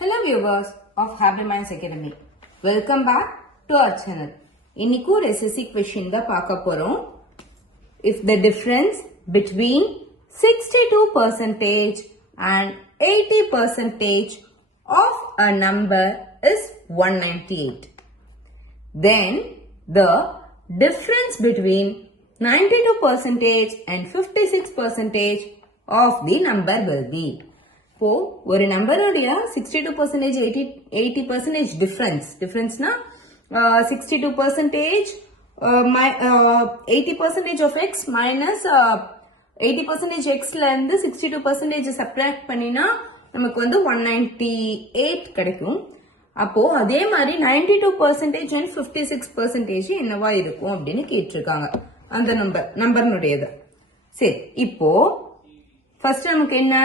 Hello viewers of Happy Minds Academy. Welcome back to our channel. இன்னைக்கு ஒரு SSC question தான் பார்க்க போறோம். If the difference between 62% and 80% of a number is 198, then the difference between 92% and 56% of the number will be. இப்போ ஒரு நம்பருடைய 62% 80% டிஃபரன்ஸ்னா 62% 80% of x minus 80% xல இருந்து 62% subtract பண்ணினா நமக்கு வந்து 198 கிடைக்கும். அப்போ அதே மாதிரி 92% and 56% என்னவா இருக்கும் அப்படின்னு கேட்டிருக்காங்க அந்த நம்பர்னுடையது. சரி, இப்போ ஃபர்ஸ்ட் நமக்கு என்ன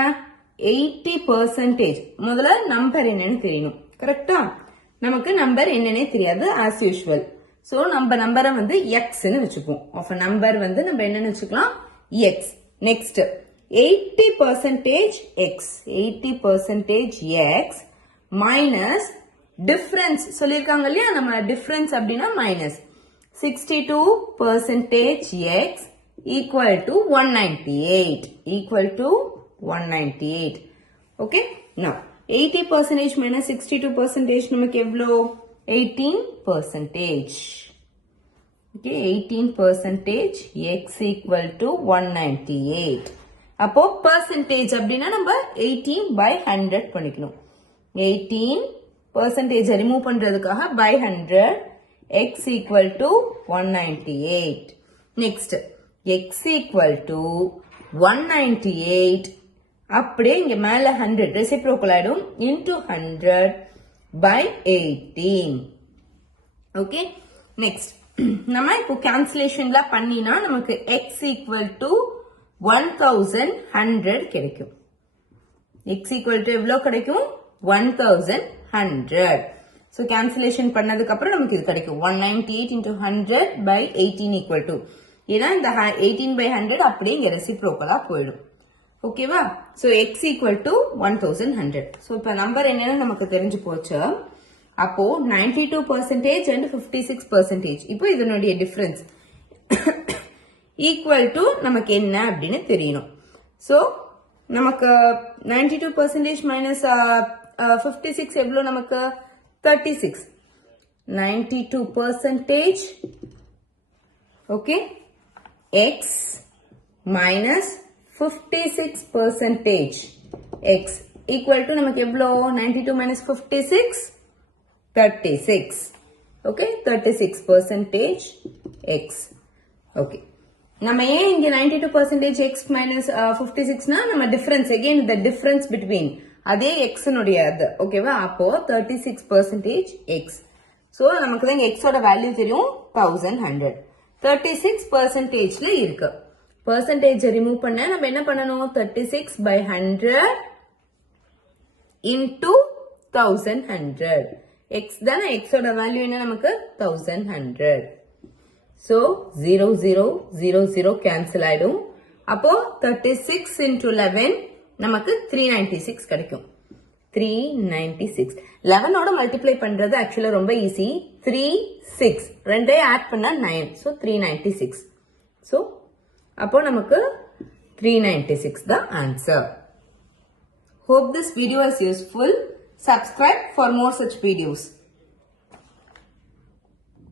80% முதல்ல நம்பர் என்னன்னு தெரியணும். கரெக்டா? நமக்கு நம்பர் என்னன்னே தெரியாது as usual. சோ நம்ம நம்பரை வந்து x ன்னு வச்சுப்போம். ஆஃப் a நம்பர் வந்து நம்ம என்னன்னு வச்சுக்கலாம் x. Next 80% x 80% x minus difference சொல்லிருக்காங்க இல்லையா, நம்ம டிஃபரன்ஸ் அப்படின்னா minus 62% x equal to 198 okay. Now 80% minus 62% நமக்கு எவ்வளோ 18%. okay, 18% x equal to 198. அப்போ percentage அப்படின்னா நம்ம 18/100 பண்ணிக்கணும். 18% ரிமூவ் பண்றதுக்காக by 100 x equal to 198. next x equal to 198 அப்படியே இங்க மேல 100 ரெசிப்ரோக்கல் ஆயிடும் into 100/18. ஓகே, நெக்ஸ்ட் நம்ம இப்போ கேன்சலேஷன்ல பண்ணினா நமக்கு x equal to 1100 கிடைக்கும். x equal to எவ்வளவு கிடைக்கும் 1100. சோ கேன்சலேஷன் பண்ணதுக்கு அப்புறம் நமக்கு இது கிடைக்கும் 198 into 100/18 equal to, ஏன்னா இந்த 18/100 அப்படியே இங்க ரெசிப்ரோக்கலா போயிடும். ஓகேவா? So x equal to 1100. So இப்ப நம்பர் என்னன்னு நமக்கு தெரிஞ்சு போச்சு. அப்போ 92% and 56%. இப்போ இதனுடைய டிஃபரன்ஸ் ஈக்குவல் டு நமக்கு என்ன அப்படின்னு தெரியணும். சோ நமக்கு 92% மைனஸ் 56 எவ்வளவு நமக்கு 36. 92% okay, x minus 56% x equal to நமக்கு எவ்வளோ 92 minus 56 36. okay, 36% x. okay, நம்ம ஏன் இங்க 92% x minus 56 னா நம்ம difference again the difference between அதே x னுடைய அது. ஓகேவா? அப்போ 36% x. சோ நமக்கு தான் x ஓட வேல்யூ தெரியும் 1100. 36%ல இருக்கு. பெர்சன்டேஜ் ரிமூவ் பண்ண நம்ம என்ன பண்ணணும் 36/100 into 1100. x தானே, x ஓட வேல்யூ என்ன நமக்கு 1100. சோ 0 0 0 0 கேன்சல் ஆயிடும். அப்போ 36 into 11 நமக்கு 396 கிடைக்கும். 396 11 ஓட மல்டிப்ளை பண்றது ஆக்சுவலா ரொம்ப ஈஸி. 3 6 ரெண்டே ஆட் பண்ணா 9. சோ 396. சோ அப்போ நமக்கு 396 தான் answer. Hope this video is useful. Subscribe for more such videos.